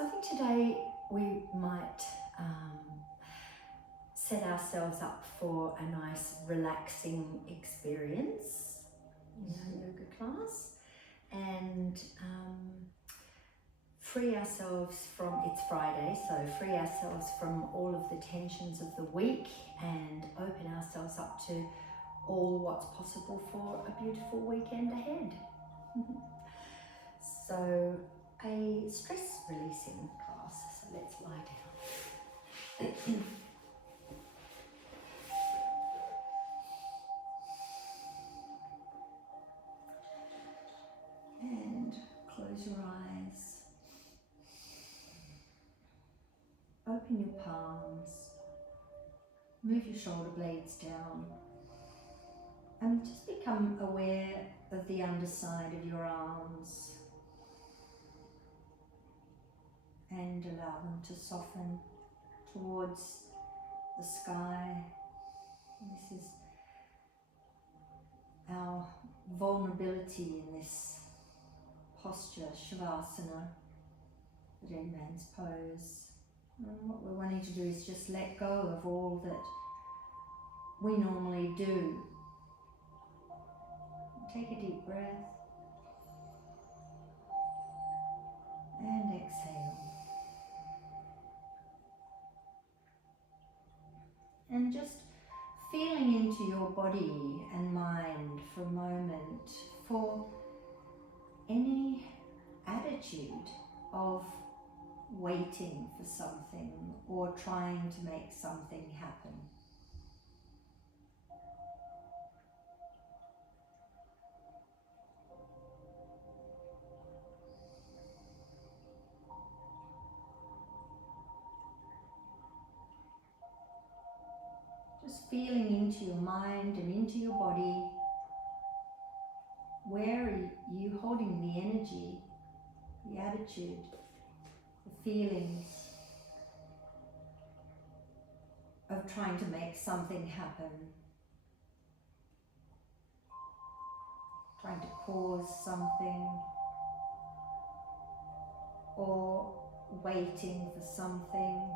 So I think today we might set ourselves up for a nice relaxing experience in our yoga class, and free ourselves from, it's Friday, so free ourselves from all of the tensions of the week and open ourselves up to all what's possible for a beautiful weekend ahead. So a stress releasing class, so let's lie down. And close your eyes. Open your palms. Move your shoulder blades down. And just become aware of the underside of your arms. And allow them to soften towards the sky. This is our vulnerability in this posture, Shavasana, the dead man's pose. And what we're wanting to do is just let go of all that we normally do. Take a deep breath and exhale. And just feeling into your body and mind for a moment for any attitude of waiting for something or trying to make something happen. Just feeling into your mind and into your body. Where are you holding the energy, the attitude, the feelings of trying to make something happen, trying to cause something, or waiting for something?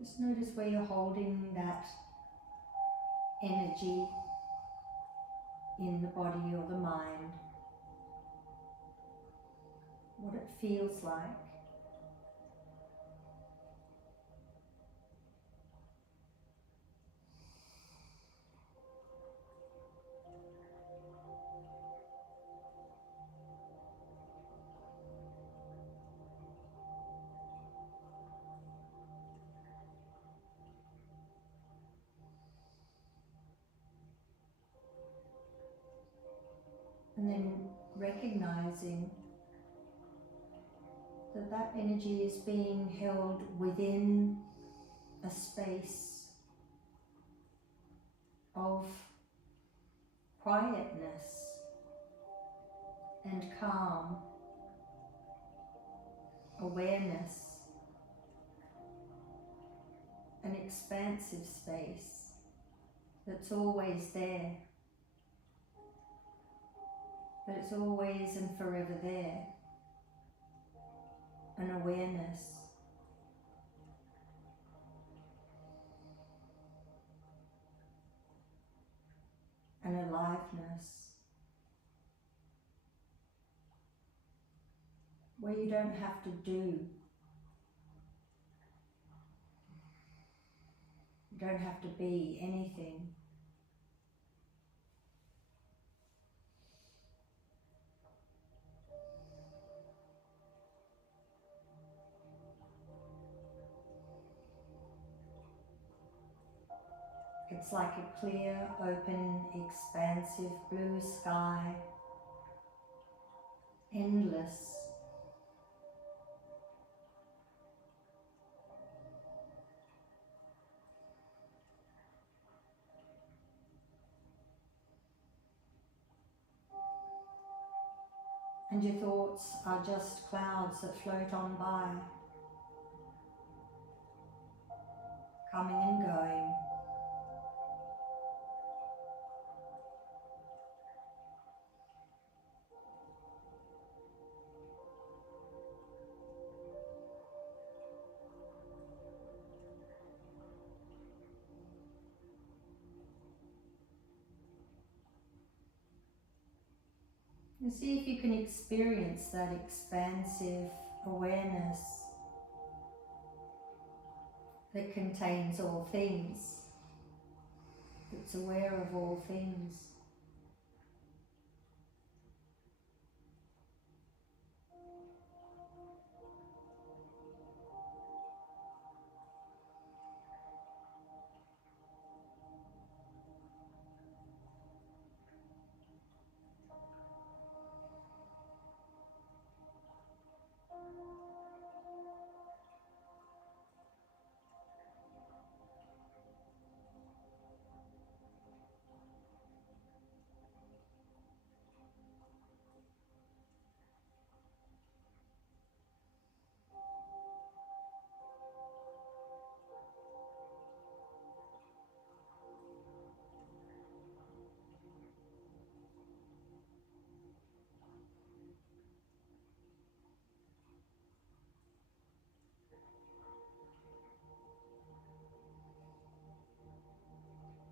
Just notice where you're holding that energy in the body or the mind, what it feels like. And then recognizing that that energy is being held within a space of quietness and calm, awareness, an expansive space that's always there, that it's always and forever there, an awareness. An aliveness, where you don't have to do, you don't have to be anything. It's like a clear, open, expansive blue sky, endless. And your thoughts are just clouds that float on by, coming and going. And see if you can experience that expansive awareness that contains all things, that's aware of all things.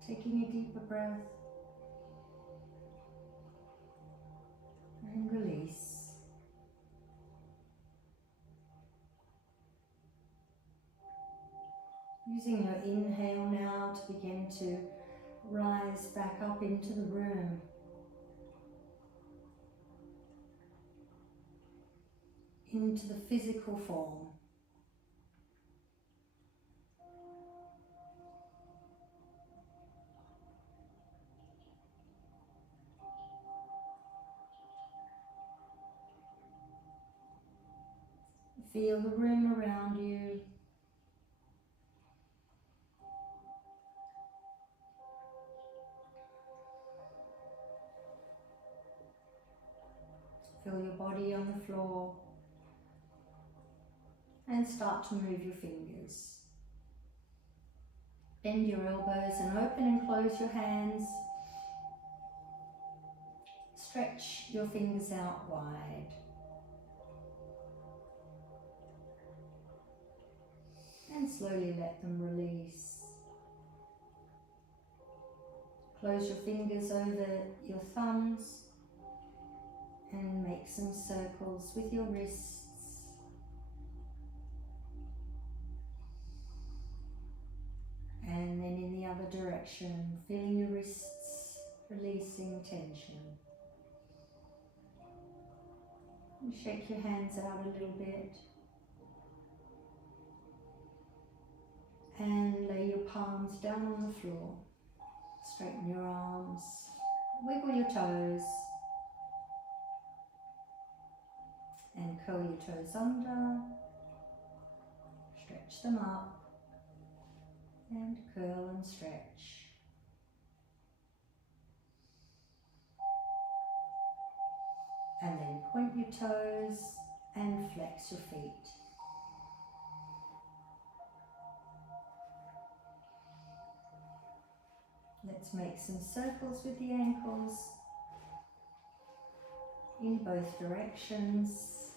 Taking a deeper breath and release. Using your inhale now to begin to rise back up into the room. Into the physical form. Feel the room around you. Feel your body on the floor. And start to move your fingers. Bend your elbows and open and close your hands. Stretch your fingers out wide. And slowly let them release. Close your fingers over your thumbs and make some circles with your wrists. And then in the other direction, feeling your wrists releasing tension. And shake your hands out a little bit. And lay your palms down on the floor. Straighten your arms. Wiggle your toes. And curl your toes under. Stretch them up. And curl and stretch. And then point your toes and flex your feet. Let's make some circles with the ankles in both directions.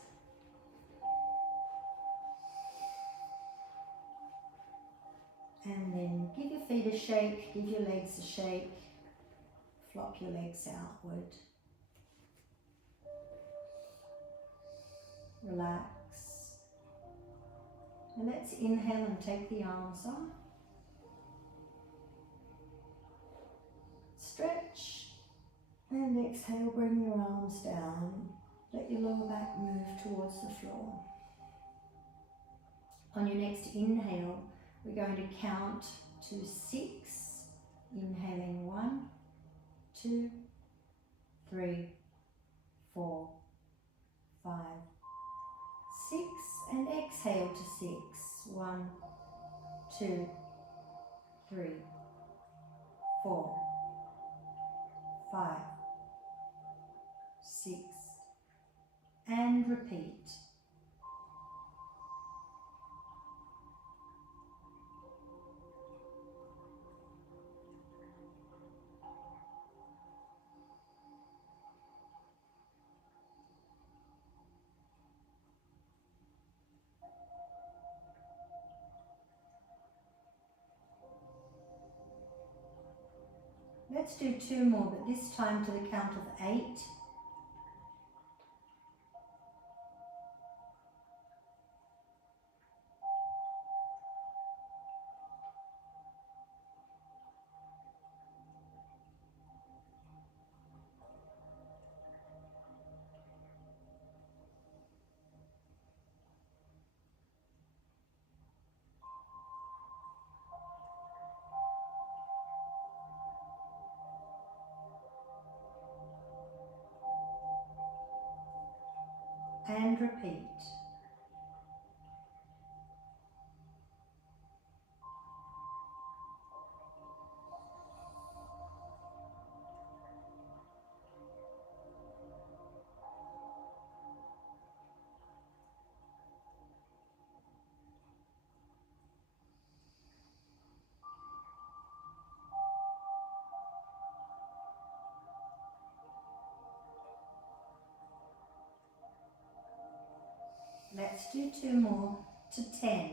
And then give your feet a shake, give your legs a shake, flop your legs outward. Relax. And let's inhale and take the arms up. Stretch. And exhale, bring your arms down. Let your lower back move towards the floor. On your next inhale, we're going to count to 6. Inhaling 1, 2, 3, 4, 5, 6, and exhale to 6. 1, 2, 3, 4, 5, 6, and repeat. Let's do 2 more, but this time to the count of 8. And repeat. Let's do 2 more to 10.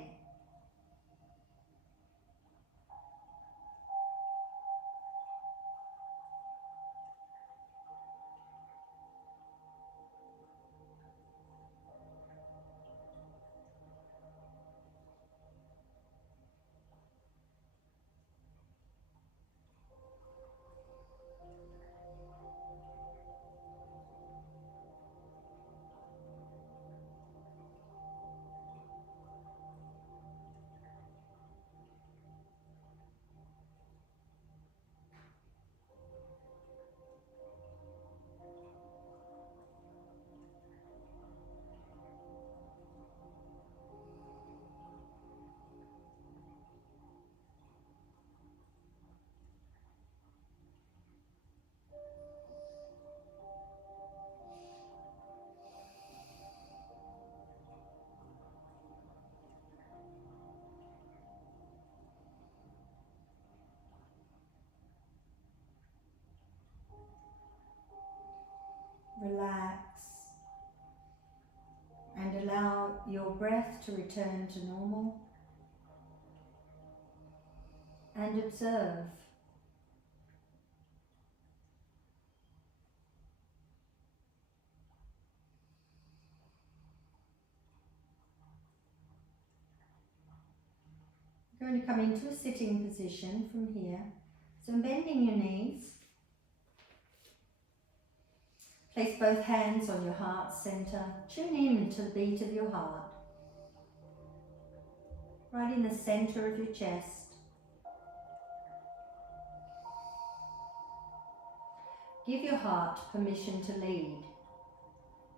Relax and allow your breath to return to normal, and observe. You're going to come into a sitting position from here. So bending your knees. Place both hands on your heart center. Tune in to the beat of your heart. Right in the center of your chest. Give your heart permission to lead.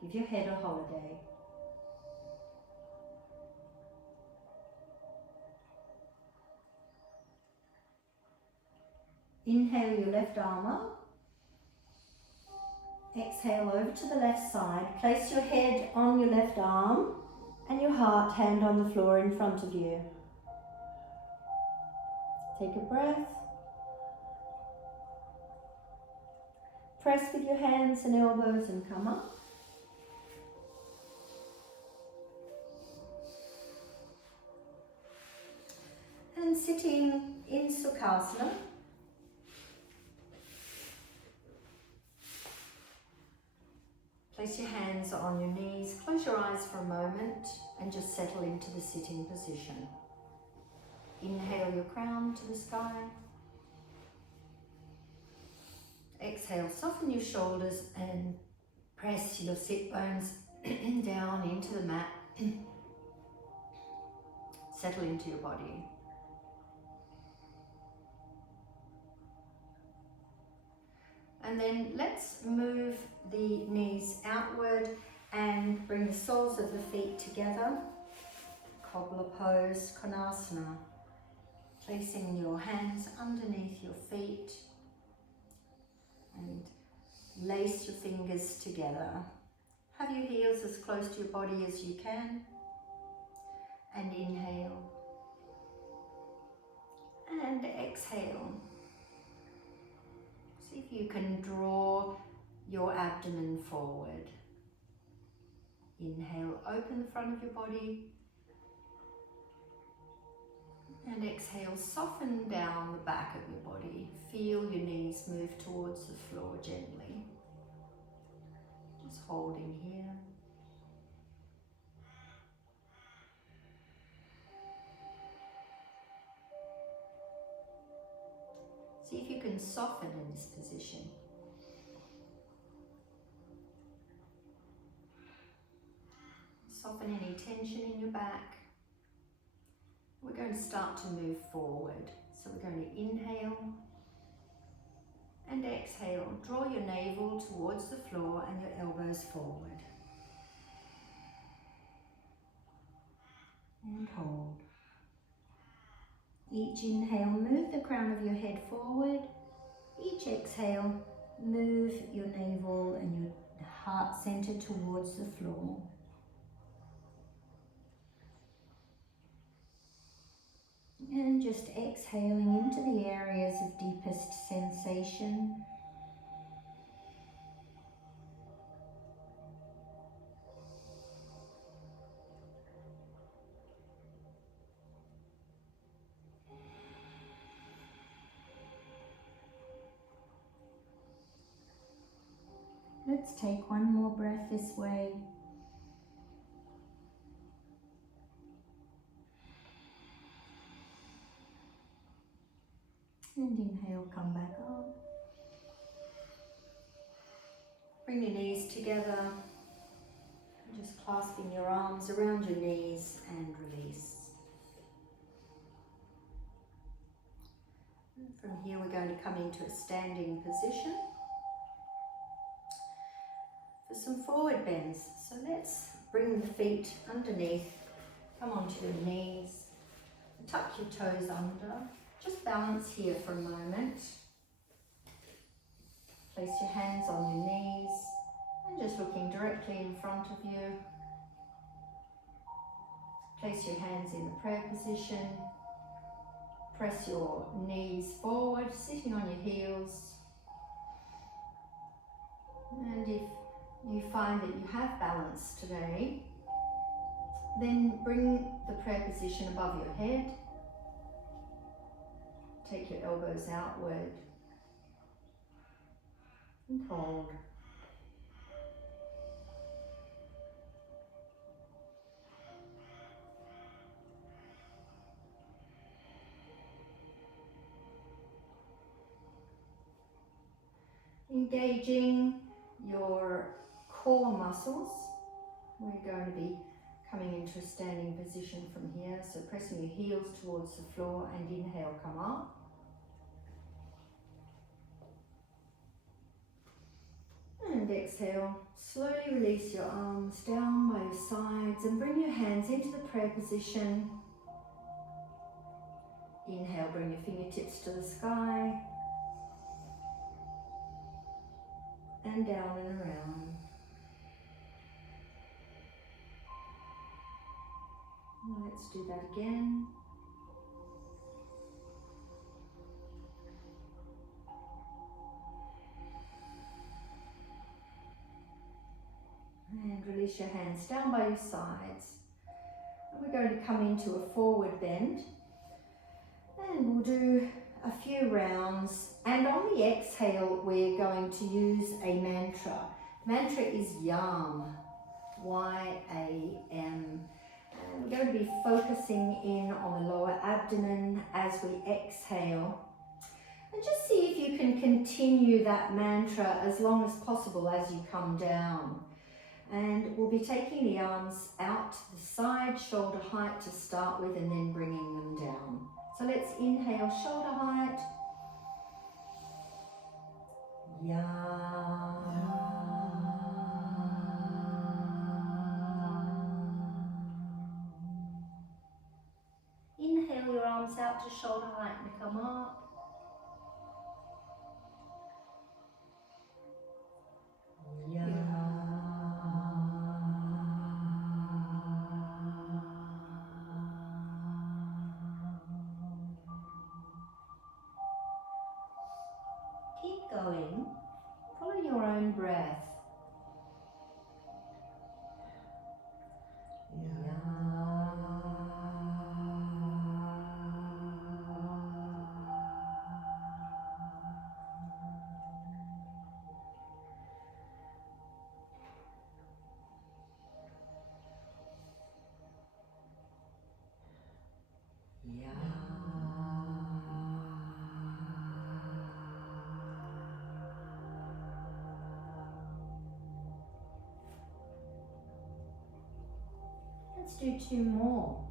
Give your head a holiday. Inhale your left arm up. Exhale over to the left side. Place your head on your left arm and your heart hand on the floor in front of you. Take a breath. Press with your hands and elbows and come up. And sitting in Sukhasana. Place your hands on your knees, close your eyes for a moment and just settle into the sitting position. Inhale your crown to the sky. Exhale, soften your shoulders and press your sit bones down into the mat. Settle into your body. And then let's move the knees outward and bring the soles of the feet together. Cobbler pose, Konasana. Placing your hands underneath your feet and lace your fingers together. Have your heels as close to your body as you can. And inhale. And exhale. See if you can draw your abdomen forward. Inhale, open the front of your body. And exhale, soften down the back of your body. Feel your knees move towards the floor gently. Just holding here. See if you can soften in this position. Soften any tension in your back. We're going to start to move forward. So we're going to inhale and exhale. Draw your navel towards the floor and your elbows forward. And hold. Each inhale, move the crown of your head forward. Each exhale, move your navel and your heart center towards the floor. And just exhaling into the areas of deepest sensation. Let's take one more breath this way. And inhale, come back up. Bring your knees together. Just clasping your arms around your knees and release. And from here we're going to come into a standing position for some forward bends. So let's bring the feet underneath, come onto your knees, tuck your toes under. Just balance here for a moment. Place your hands on your knees and just looking directly in front of you. Place your hands in the prayer position. Press your knees forward, sitting on your heels. And if you find that you have balance today, then bring the prayer position above your head. Take your elbows outward and hold. Engaging your core muscles. We're going to be coming into a standing position from here. So pressing your heels towards the floor and inhale, come up. And exhale, slowly release your arms down by your sides and bring your hands into the prayer position. Inhale, bring your fingertips to the sky. And down and around. Let's do that again. And release your hands down by your sides. And we're going to come into a forward bend. And we'll do a few rounds. And on the exhale, we're going to use a mantra. Mantra is YAM. Y-A-M. And we're going to be focusing in on the lower abdomen as we exhale. And just see if you can continue that mantra as long as possible as you come down. And we'll be taking the arms out to the side, shoulder height to start with, and then bringing them down. So let's inhale, shoulder height. Inhale your arms out to shoulder height and come up. Keep going. Follow your own breath. Let's do two more.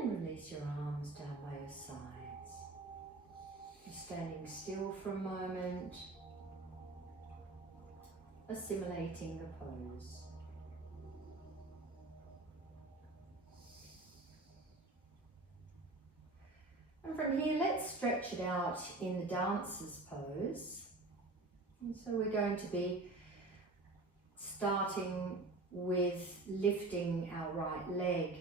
And release your arms down by your sides. You're standing still for a moment, assimilating the pose. And from here, let's stretch it out in the dancer's pose. And so we're going to be starting with lifting our right leg.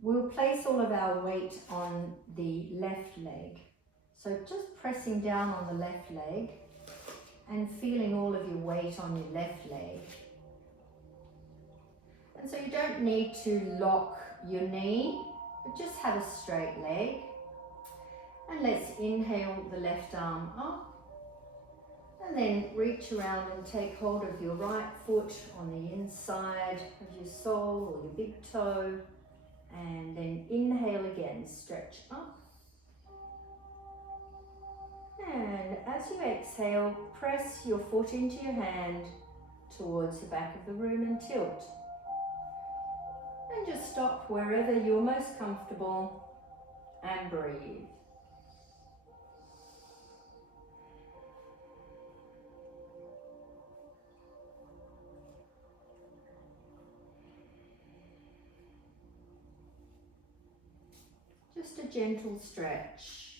We'll place all of our weight on the left leg. So just pressing down on the left leg and feeling all of your weight on your left leg. And so you don't need to lock your knee, but just have a straight leg. And let's inhale the left arm up. And then reach around and take hold of your right foot on the inside of your sole or your big toe. And then inhale again, stretch up. And as you exhale, press your foot into your hand towards the back of the room and tilt. And just stop wherever you're most comfortable and breathe. Just a gentle stretch.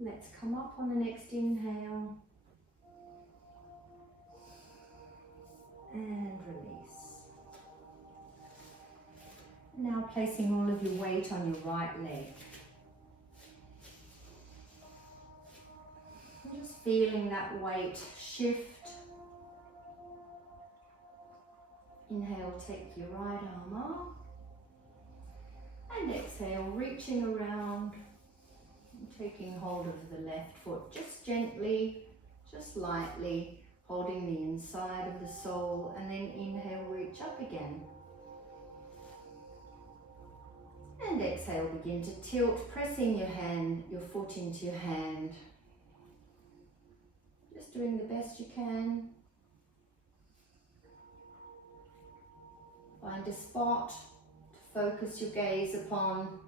Let's come up on the next inhale. And release. Now placing all of your weight on your right leg. Just feeling that weight shift. Inhale, take your right arm up. And exhale, reaching around. Taking hold of the left foot, just gently, just lightly, holding the inside of the sole, and then inhale, reach up again. And exhale, begin to tilt, pressing your foot into your hand. Just doing the best you can. Find a spot to focus your gaze upon.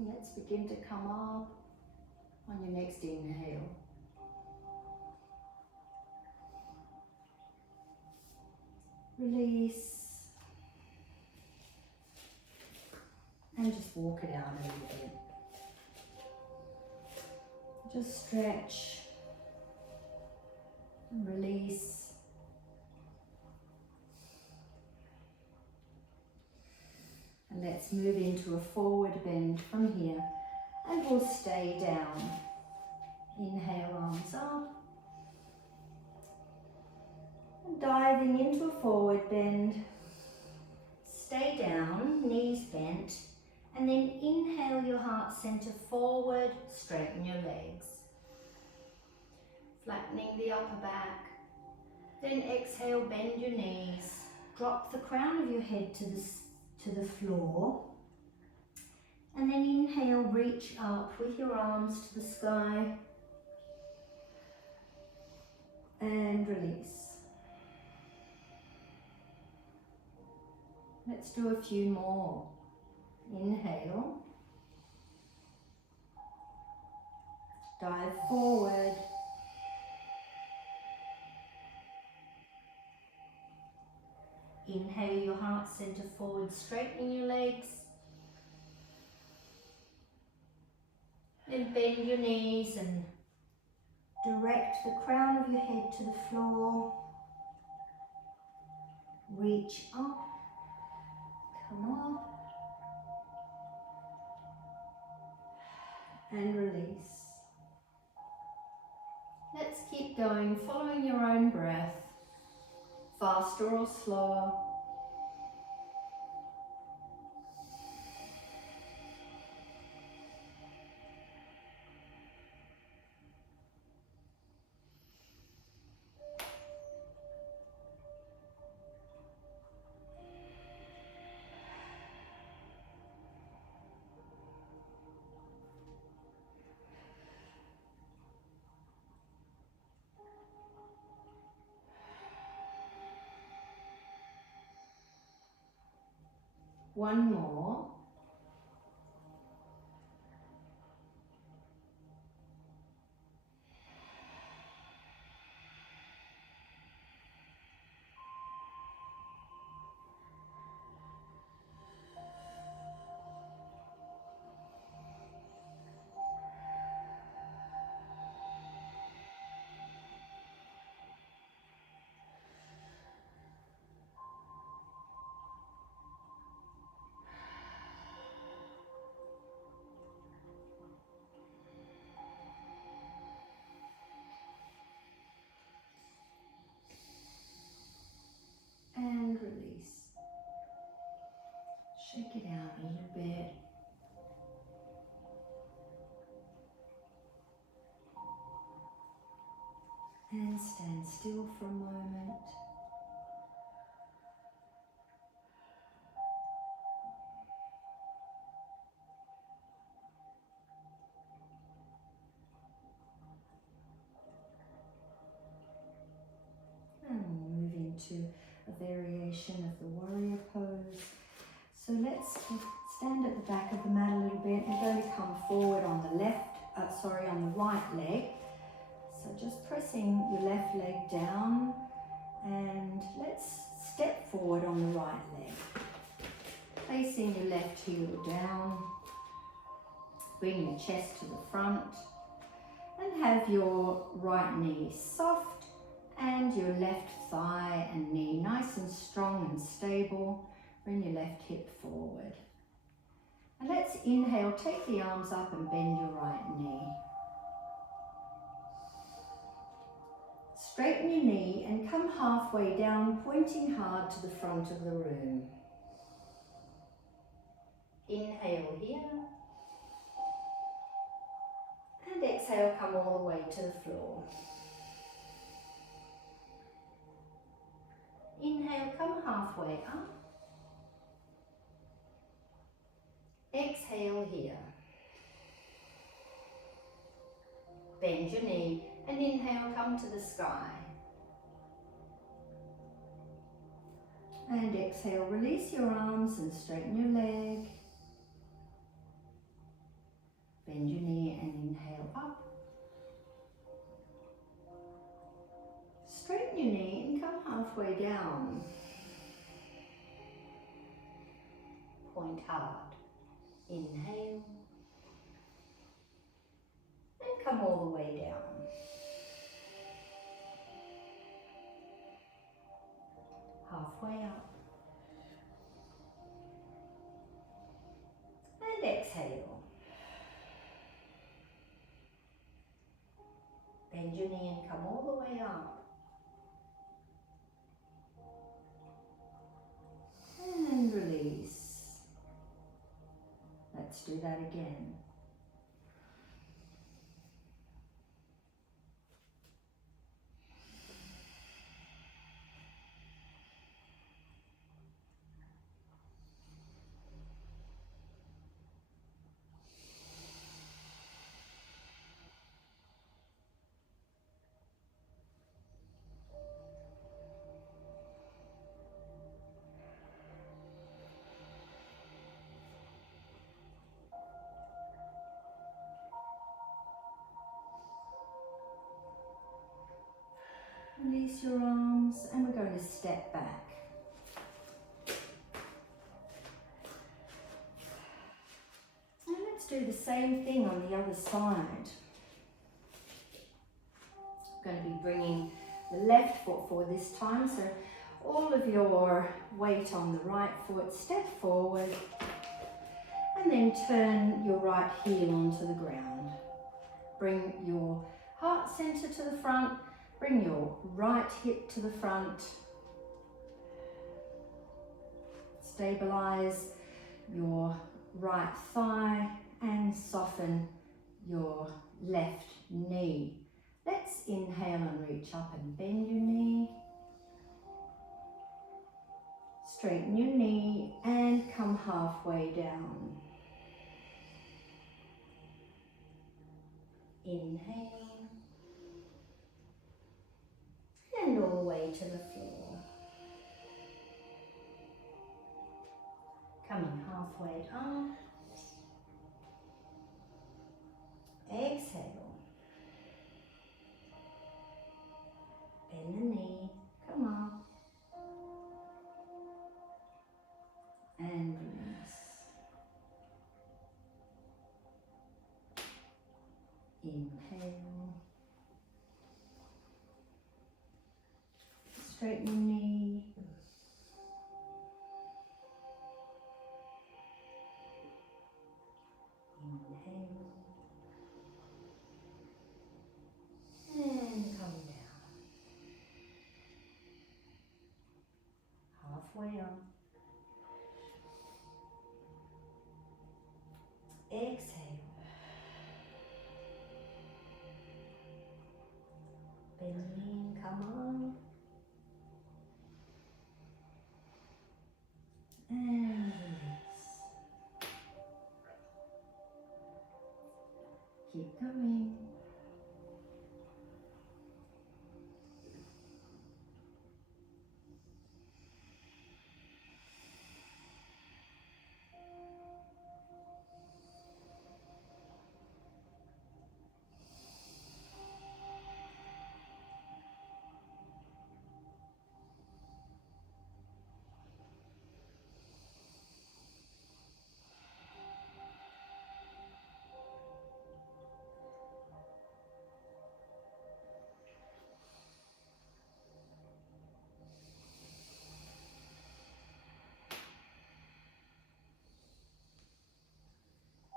Let's begin to come up on your next inhale. release, and just walk it out a little bit. Just stretch and release. And let's move into a forward bend from here, and we'll stay down. Inhale, arms up. And diving into a forward bend. Stay down, knees bent. And then inhale your heart center forward, straighten your legs. Flattening the upper back. Then exhale, bend your knees. Drop the crown of your head to the floor. And then inhale, reach up with your arms to the sky. And release. Let's do a few more. Inhale. Dive forward. Inhale your heart center forward, straightening your legs. Then bend your knees and direct the crown of your head to the floor. Reach up, come up, and release. Let's keep going, following your own breath, faster or slower. One more. And release. Shake it out a little bit. And stand still for a moment. And we'll move into a variation of the warrior pose. So let's stand at the back of the mat a little bit. We're going to come forward on the on the right leg. So just pressing your left leg down, and let's step forward on the right leg. Placing your left heel down, bring your chest to the front, and have your right knee soft and your left thigh and knee nice and strong and stable. Bring your left hip forward. And let's inhale, take the arms up and bend your right knee. Straighten your knee and come halfway down, pointing hard to the front of the room. Inhale here. And exhale, come all the way to the floor. Inhale, come halfway up. Exhale here. Bend your knee and inhale, come to the sky. And exhale, release your arms and straighten your leg. Bend your knee and inhale up. Straighten your knee and come halfway down. point hard. Inhale. And come all the way down. Halfway up. And exhale. Bend your knee and come all the way up. And release. Let's do that again. Release your arms and we're going to step back. And let's do the same thing on the other side. I'm going to be bringing the left foot forward this time, so all of your weight on the right foot, step forward and then turn your right heel onto the ground. Bring your heart center to the front. Bring your right hip to the front. Stabilize your right thigh and soften your left knee. Let's inhale and reach up and bend your knee. Straighten your knee and come halfway down. Inhale. And all the way to the floor. Coming halfway up. Exhale. Bend the knee. Come up. And release. Inhale. Straighten your knee. Inhale. And come down. Halfway up. Exhale. Bend the knee, come on. And release. Keep going.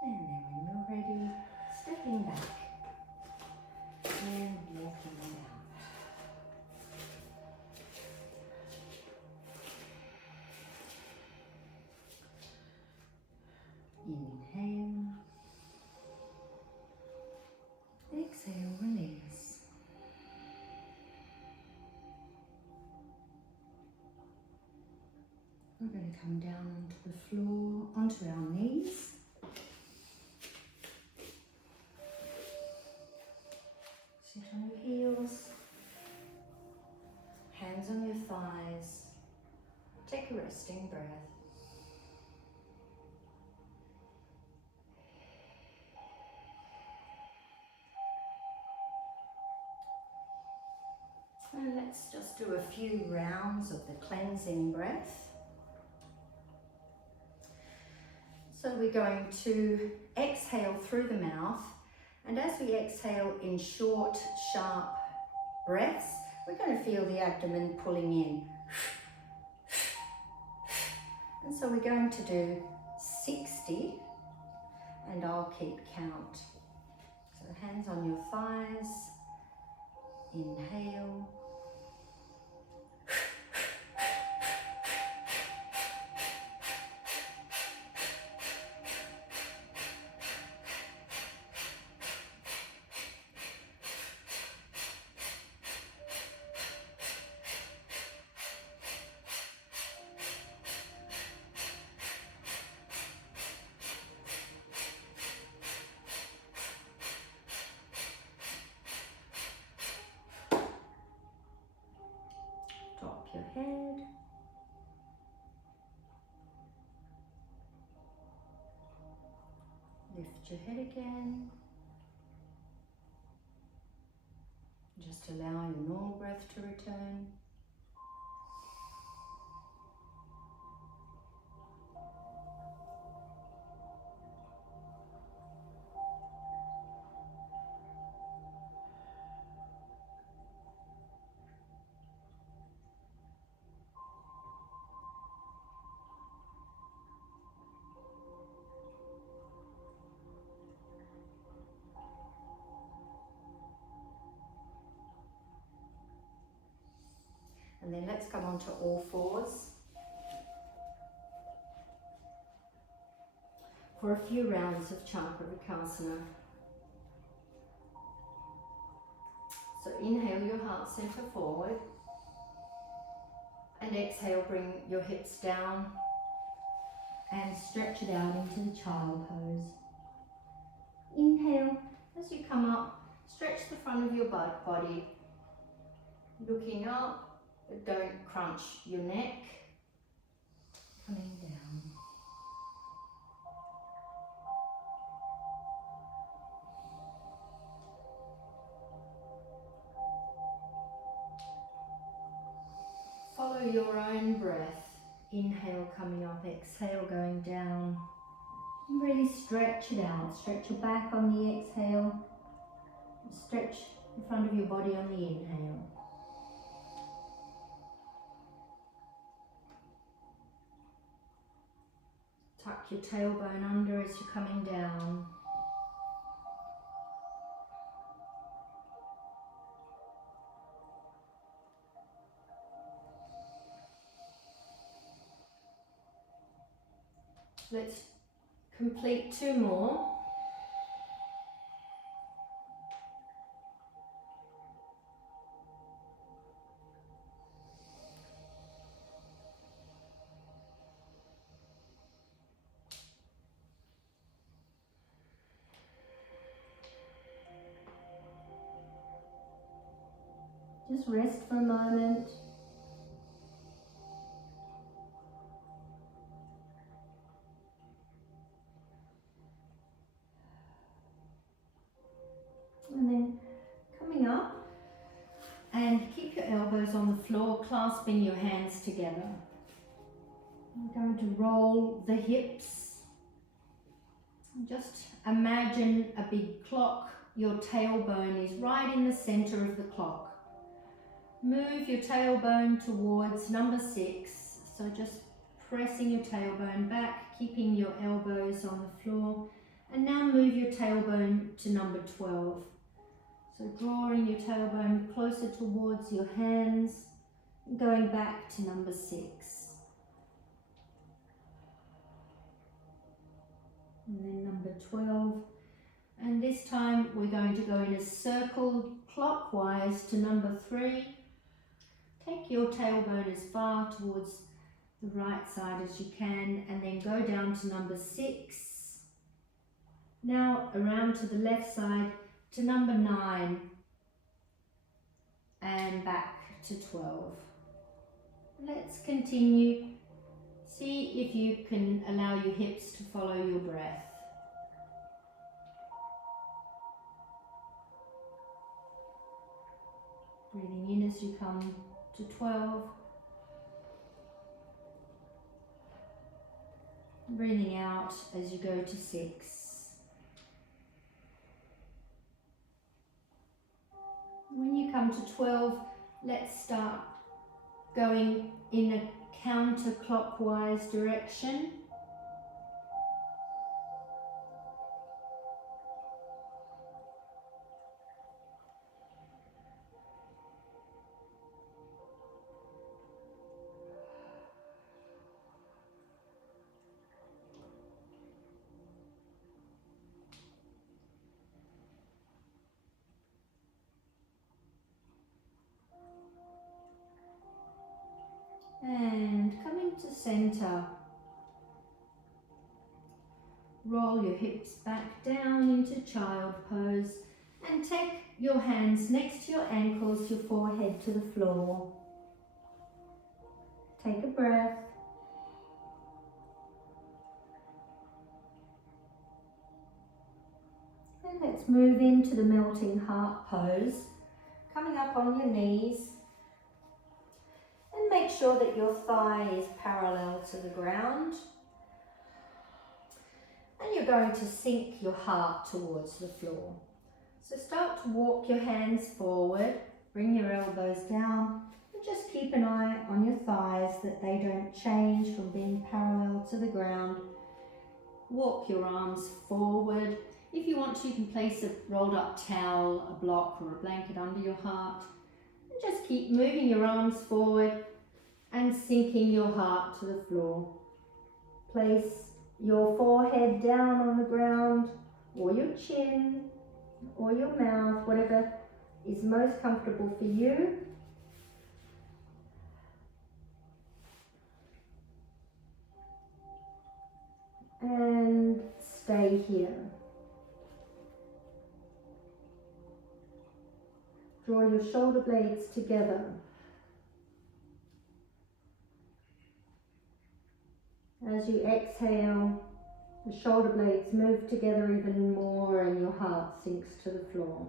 And then when you're ready, stepping back and walking down. Inhale. Exhale, release. We're going to come down onto the floor, onto our knees. Sit on your heels, hands on your thighs. Take a resting breath. And let's just do a few rounds of the cleansing breath. So we're going to exhale through the mouth, and as we exhale in short, sharp breaths, we're going to feel the abdomen pulling in. And so we're going to do 60, and I'll keep count. So hands on your thighs, inhale. Drop your head. Lift your head again. Just allow your normal breath to return. And then let's come on to all fours for a few rounds of Chankravikasana. So inhale your heart center forward, and exhale, bring your hips down and stretch it out into the child pose. Inhale, as you come up, stretch the front of your body, looking up, but don't crunch your neck. Coming down. Follow your own breath. Inhale coming up, exhale going down. And really stretch it out. Stretch your back on the exhale. Stretch the front of your body on the inhale. Tuck your tailbone under as you're coming down. Let's complete 2 more. Just rest for a moment. And then coming up, and keep your elbows on the floor, clasping your hands together. We're going to roll the hips. Just imagine a big clock. Your tailbone is right in the center of the clock. Move your tailbone towards number 6. So just pressing your tailbone back, keeping your elbows on the floor. And now move your tailbone to number 12. So drawing your tailbone closer towards your hands, going back to number 6. And then number 12. And this time we're going to go in a circle clockwise to number 3. Take your tailbone as far towards the right side as you can, and then go down to number 6. Now around to the left side to number 9 and back to 12. Let's continue. See if you can allow your hips to follow your breath. Breathing in as you come to 12. Breathing out as you go to 6. When you come to 12, let's start going in a counterclockwise direction. And coming to center, roll your hips back down into child pose and take your hands next to your ankles, your forehead to the floor. Take a breath. And let's move into the melting heart pose, coming up on your knees. And make sure that your thigh is parallel to the ground. And you're going to sink your heart towards the floor. So start to walk your hands forward, bring your elbows down, and just keep an eye on your thighs that they don't change from being parallel to the ground. Walk your arms forward. If you want to, you can place a rolled up towel, a block or a blanket under your heart. And just keep moving your arms forward and sinking your heart to the floor. Place your forehead down on the ground, or your chin, or your mouth, whatever is most comfortable for you. And stay here. Draw your shoulder blades together. As you exhale, the shoulder blades move together even more and your heart sinks to the floor.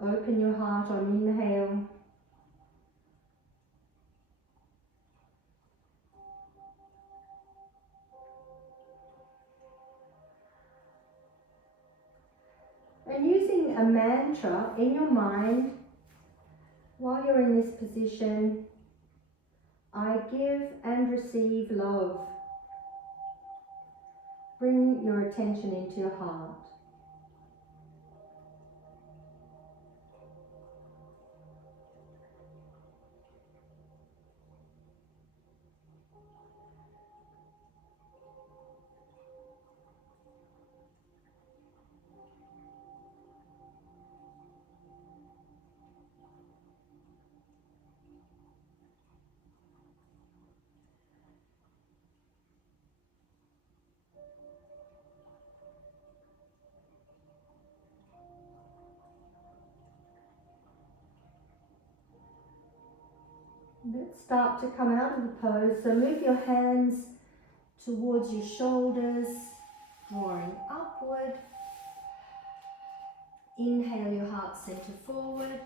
Open your heart on inhale. And using a mantra in your mind, while you're in this position, I give and receive love. Bring your attention into your heart. Let's start to come out of the pose. So move your hands towards your shoulders, drawing upward. Inhale your heart center forward.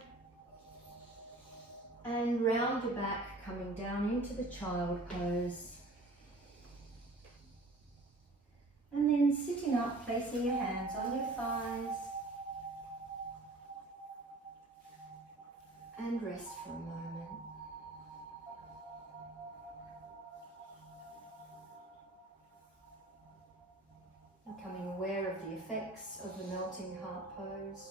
And round your back, coming down into the child pose. And then sitting up, placing your hands on your thighs. And rest for a moment. Becoming aware of the effects of the melting heart pose.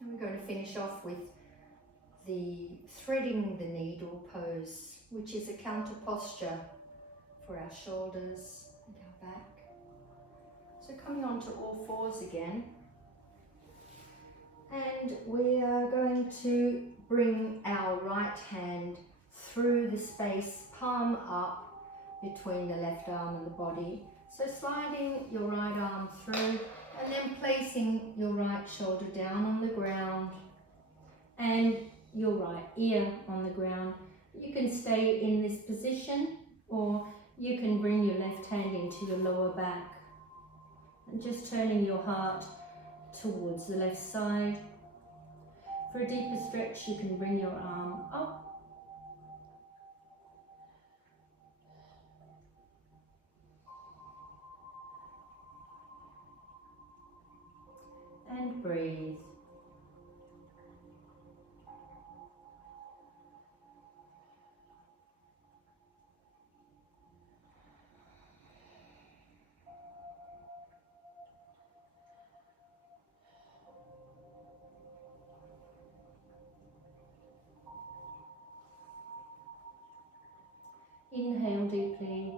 And we're going to finish off with the threading the needle pose, which is a counter posture for our shoulders and our back. So coming onto all fours again. And we are going to bring our right hand through the space, palm up between the left arm and the body. So sliding your right arm through and then placing your right shoulder down on the ground and your right ear on the ground. You can stay in this position or you can bring your left hand into your lower back and just turning your heart towards the left side. For a deeper stretch, you can bring your arm up and breathe. Inhale deeply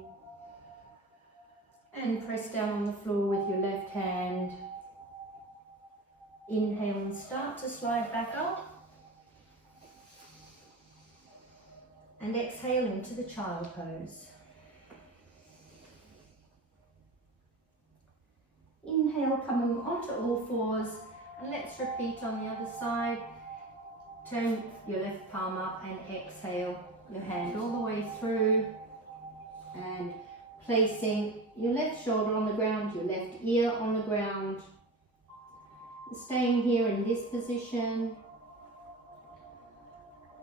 and press down on the floor with your left hand. Inhale and start to slide back up. And exhale into the child pose. Inhale, coming onto all fours, and let's repeat on the other side. Turn your left palm up and exhale your hand all the way through, and placing your left shoulder on the ground, your left ear on the ground. Staying here in this position,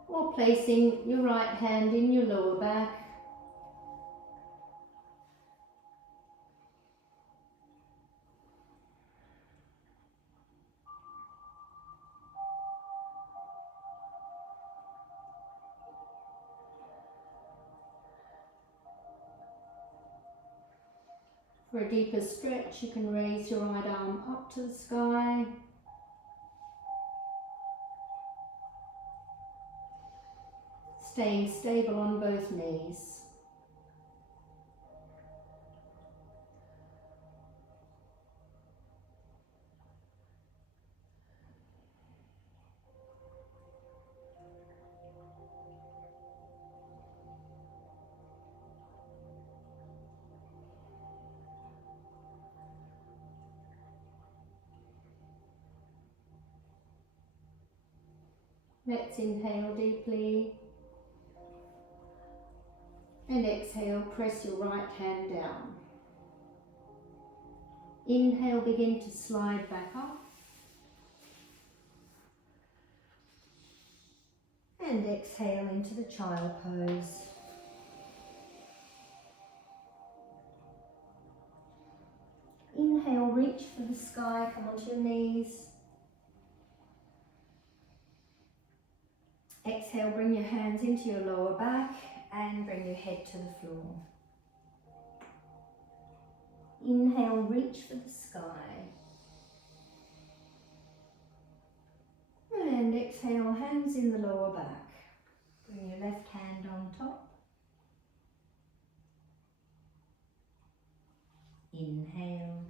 or placing your right hand in your lower back. For a deeper stretch, you can raise your right arm up to the sky. Staying stable on both knees. Let's inhale deeply and exhale, press your right hand down. Inhale, begin to slide back up. And exhale into the child pose. Inhale, reach for the sky, come onto your knees. Exhale, bring your hands into your lower back and bring your head to the floor. Inhale, reach for the sky. And exhale, hands in the lower back. Bring your left hand on top. Inhale.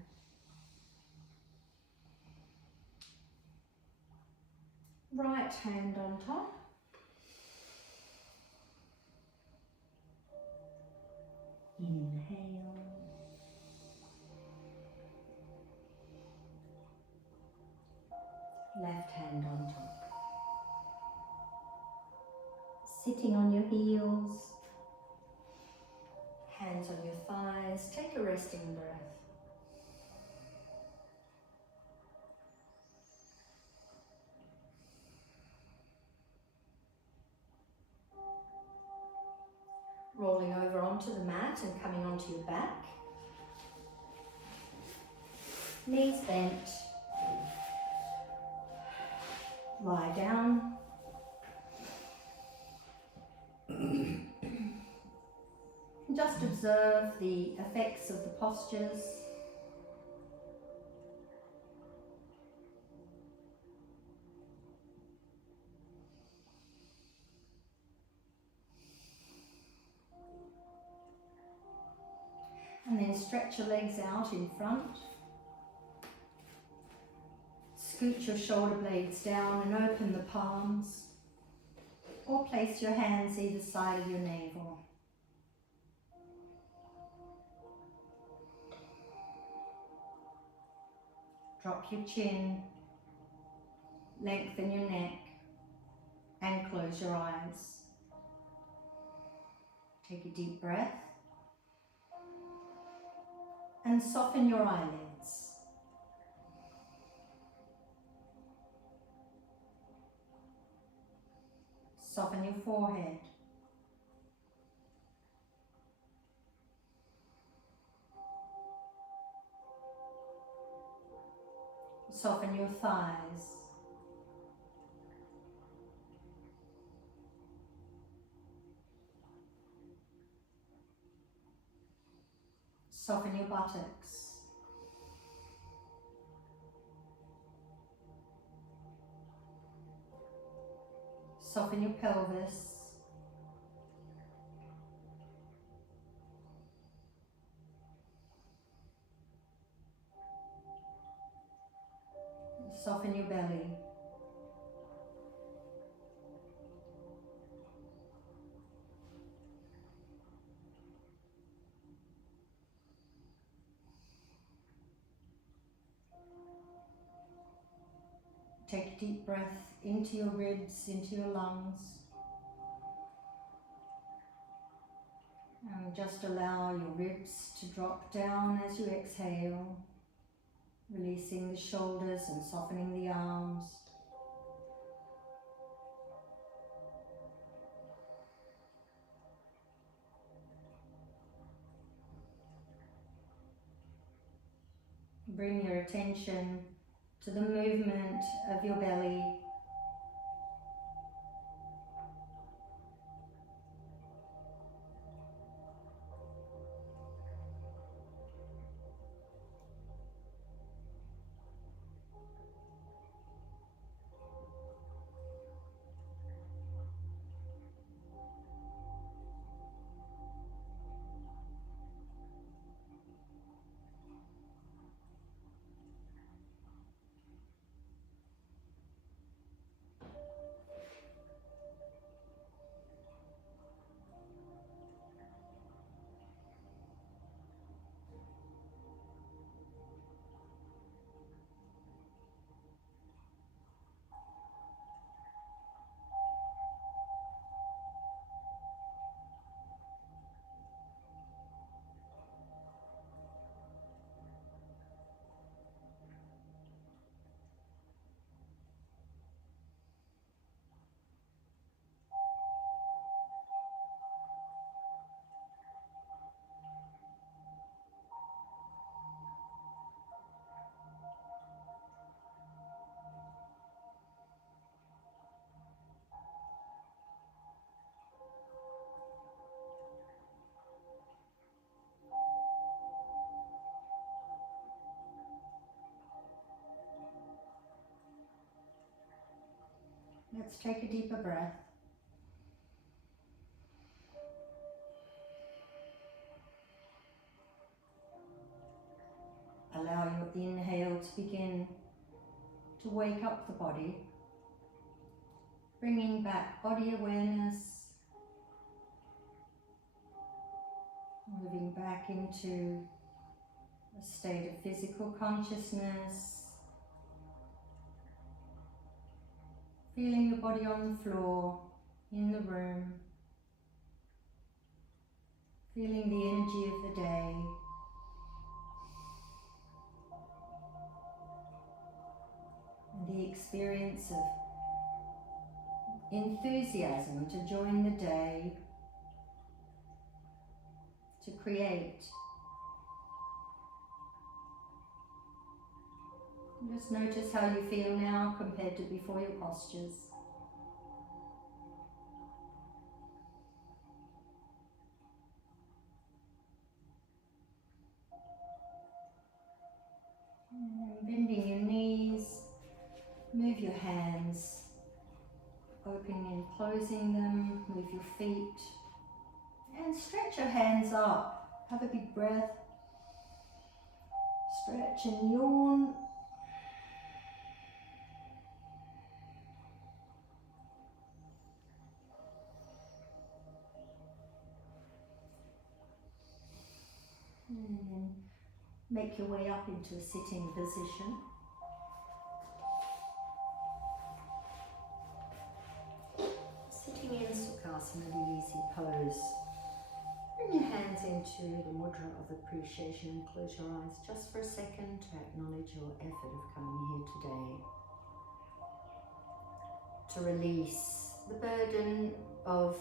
Right hand on top. Inhale. Left hand on top. Sitting on your heels. Hands on your thighs. Take a resting breath. Rolling over onto the mat and coming onto your back. Knees bent. Lie down. Just observe the effects of the postures. And then stretch your legs out in front. Scoot your shoulder blades down and open the palms. Or place your hands either side of your navel. Drop your chin, lengthen your neck, and close your eyes. Take a deep breath and soften your eyelids. Soften your forehead. Soften your thighs. Soften your buttocks. Soften your pelvis. Soften your belly. Take a deep breath into your ribs, into your lungs. And just allow your ribs to drop down as you exhale, releasing the shoulders and softening the arms. Bring your attention to the movement of your belly. Let's take a deeper breath. Allow your inhale to begin to wake up the body, bringing back body awareness, moving back into a state of physical consciousness, feeling your body on the floor, in the room, feeling the energy of the day. And the experience of enthusiasm to join the day, to create. Just notice how you feel now compared to before your postures. And bending your knees, move your hands, opening and closing them, move your feet, and stretch your hands up. Have a big breath, stretch and yawn. And then make your way up into a sitting position. Sitting in Sukhasana, the easy pose. Bring your hands into the mudra of appreciation and close your eyes just for a second to acknowledge your effort of coming here today. To release the burden of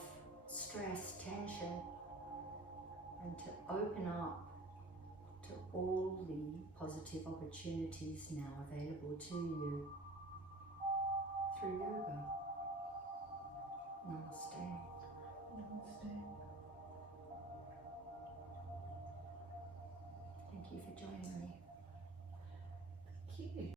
stress, tension, and to open up to all the positive opportunities now available to you through yoga. Namaste.